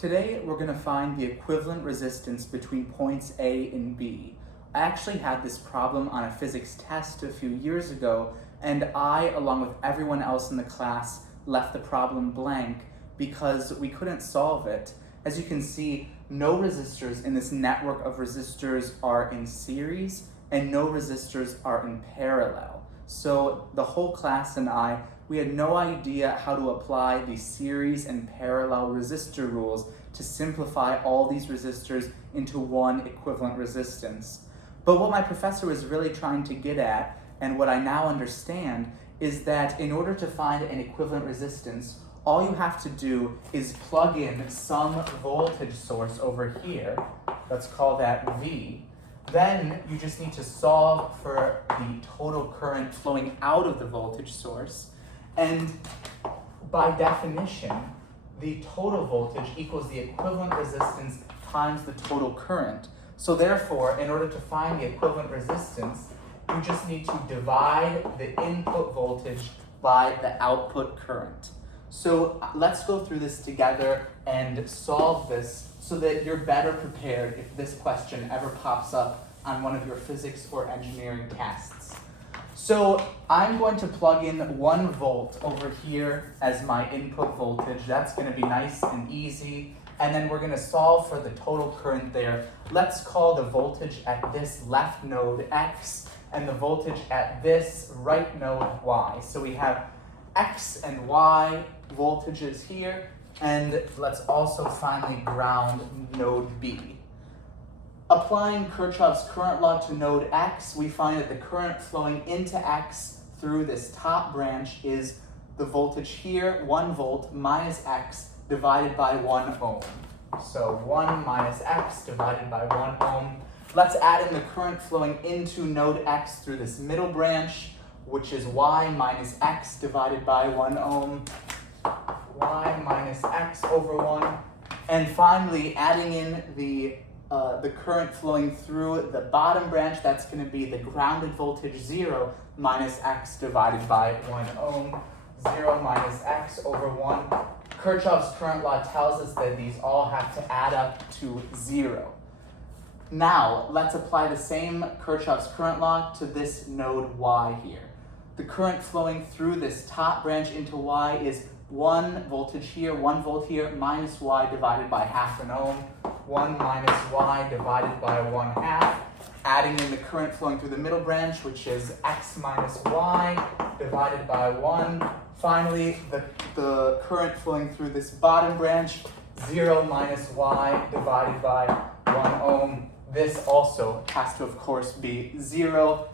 Today we're going to find the equivalent resistance between points A and B. I actually had this problem on a physics test a few years ago, and I, along with everyone else in the class, left the problem blank because we couldn't solve it. As you can see, no resistors in this network of resistors are in series, and no resistors are in parallel. So the whole class and we had no idea how to apply the series and parallel resistor rules to simplify all these resistors into one equivalent resistance. But what my professor was really trying to get at, and what I now understand, is that in order to find an equivalent resistance, all you have to do is plug in some voltage source over here. Let's call that V. Then you just need to solve for the total current flowing out of the voltage source. And by definition, the total voltage equals the equivalent resistance times the total current. So therefore, in order to find the equivalent resistance, you just need to divide the input voltage by the output current. So let's go through this together and solve this so that you're better prepared if this question ever pops up on one of your physics or engineering tests. So I'm going to plug in 1 volt over here as my input voltage. That's going to be nice and easy. And then we're going to solve for the total current there. Let's call the voltage at this left node X and the voltage at this right node Y. So we have X and Y voltages here, and let's also finally ground node B. Applying Kirchhoff's current law to node X, we find that the current flowing into X through this top branch is the voltage here, 1 volt minus X divided by 1 ohm. So 1 minus X divided by 1 ohm. Let's add in the current flowing into node X through this middle branch, which is Y minus X divided by 1 ohm. Y minus X over 1. And finally, adding in the current flowing through the bottom branch, that's going to be the grounded voltage 0 minus X divided by 1 ohm. 0 minus X over 1. Kirchhoff's current law tells us that these all have to add up to 0. Now, let's apply the same Kirchhoff's current law to this node Y here. The current flowing through this top branch into Y is 1 voltage here, 1 volt here, minus Y divided by half an ohm. 1 minus Y divided by 1/2. Adding in the current flowing through the middle branch, which is X minus Y divided by 1. Finally, the current flowing through this bottom branch, 0 minus Y divided by 1 ohm. This also has to, of course, be 0.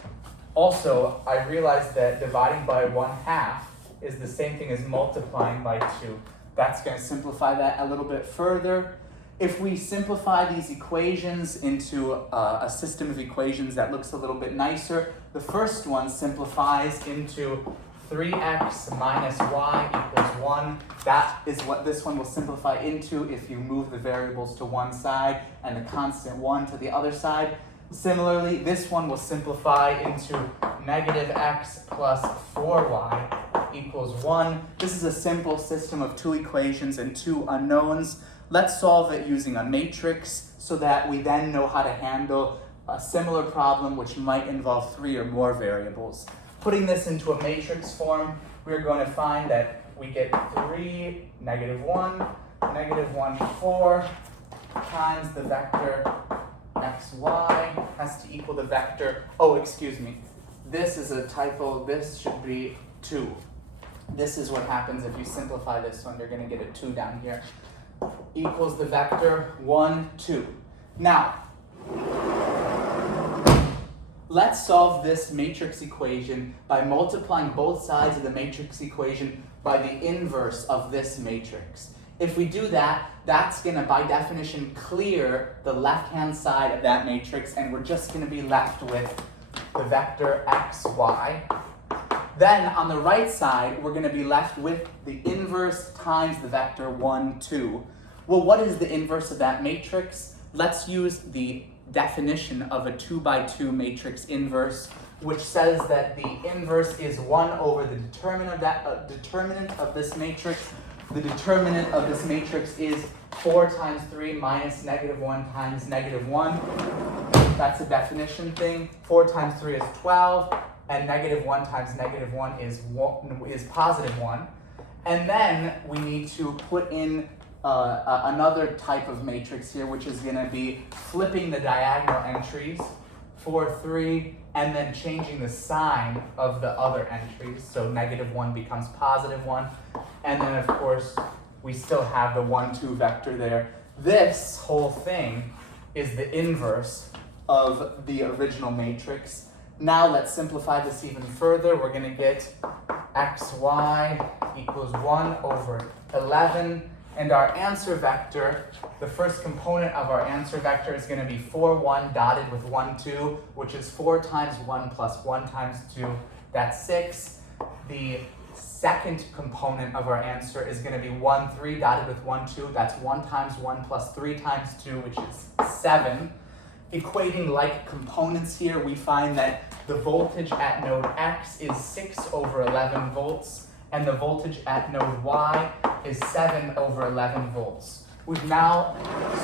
Also, I realized that dividing by 1/2 is the same thing as multiplying by 2. That's going to simplify that a little bit further. If we simplify these equations into a system of equations that looks a little bit nicer, the first one simplifies into 3x minus y equals 1. That is what this one will simplify into if you move the variables to one side and the constant 1 to the other side. Similarly, this one will simplify into negative x plus 4y equals 1. This is a simple system of 2 equations and 2 unknowns. Let's solve it using a matrix so that we then know how to handle a similar problem which might involve 3 or more variables. Putting this into a matrix form, we're going to find that we get 3, negative 1, negative 1, 4 times the vector xy has to equal the vector, this is a typo, this should be 2. This is what happens if you simplify this one, you're going to get a 2 down here, equals the vector 1, 2. Now, let's solve this matrix equation by multiplying both sides of the matrix equation by the inverse of this matrix. If we do that, that's going to, by definition, clear the left-hand side of that matrix, and we're just going to be left with the vector xy. Then, on the right side, we're going to be left with the inverse times the vector 1, 2. Well, what is the inverse of that matrix? Let's use the definition of a 2 by 2 matrix inverse, which says that the inverse is 1 over the determinant of this matrix. The determinant of this matrix is 4 times 3 minus negative 1 times negative 1. That's a definition thing. 4 times 3 is 12, and negative 1 times negative 1 is positive 1. And then we need to put in another type of matrix here, which is going to be flipping the diagonal entries, 4, 3, and then changing the sign of the other entries. So negative 1 becomes positive 1. And then, of course, we still have the 1, 2 vector there. This whole thing is the inverse of the original matrix. Now let's simplify this even further. We're going to get xy equals 1 over 11. And our answer vector, the first component of our answer vector is going to be 4, 1 dotted with 1, 2, which is 4 times 1 plus 1 times 2. That's 6. The second component of our answer is going to be 1, 3 dotted with 1, 2. That's 1 times 1 plus 3 times 2, which is 7. Equating like components here, we find that the voltage at node X is 6 over 11 volts, and the voltage at node Y is 7 over 11 volts. We've now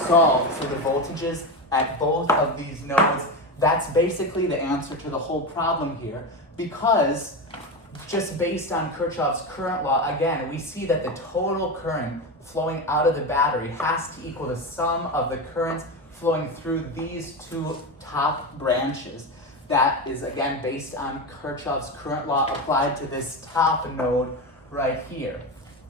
solved for the voltages at both of these nodes. That's basically the answer to the whole problem here, because just based on Kirchhoff's current law, again, we see that the total current flowing out of the battery has to equal the sum of the currents flowing through these two top branches. That is, again, based on Kirchhoff's current law applied to this top node right here.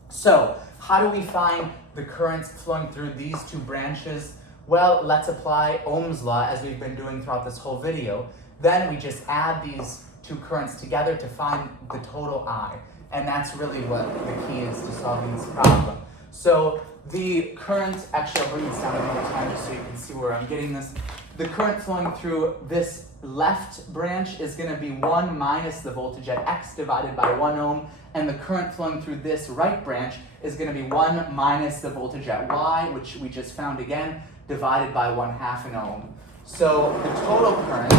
So, how do we find the currents flowing through these two branches? Well, let's apply Ohm's law as we've been doing throughout this whole video. Then we just add these two currents together to find the total I. And that's really what the key is to solving this problem. So the current, actually I'll bring this down one more time just so you can see where I'm getting this. The current flowing through this left branch is going to be 1 minus the voltage at X divided by 1 ohm. And the current flowing through this right branch is going to be 1 minus the voltage at Y, which we just found again, divided by 1/2 an ohm. So the total current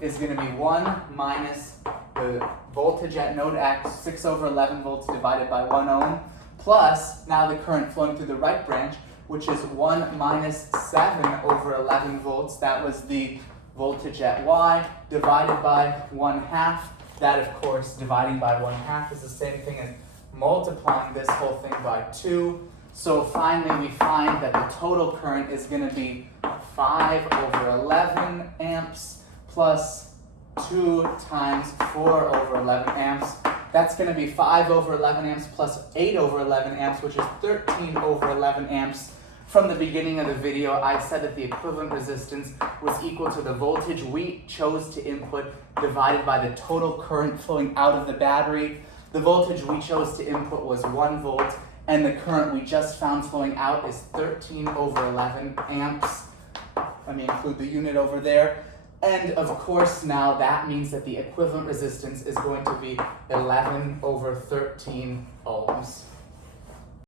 is going to be 1 minus the voltage at node X, 6 over 11 volts divided by 1 ohm, plus now the current flowing through the right branch, which is 1 minus 7 over 11 volts. That was the voltage at Y, divided by 1/2. That, of course, dividing by 1/2 is the same thing as multiplying this whole thing by 2. So finally, we find that the total current is going to be 5 over 11 amps plus 2 times 4 over 11 amps. That's going to be 5 over 11 amps plus 8 over 11 amps, which is 13 over 11 amps. From the beginning of the video, I said that the equivalent resistance was equal to the voltage we chose to input divided by the total current flowing out of the battery. The voltage we chose to input was 1 volt, and the current we just found flowing out is 13 over 11 amps. Let me include the unit over there. And of course, now that means that the equivalent resistance is going to be 11 over 13 ohms.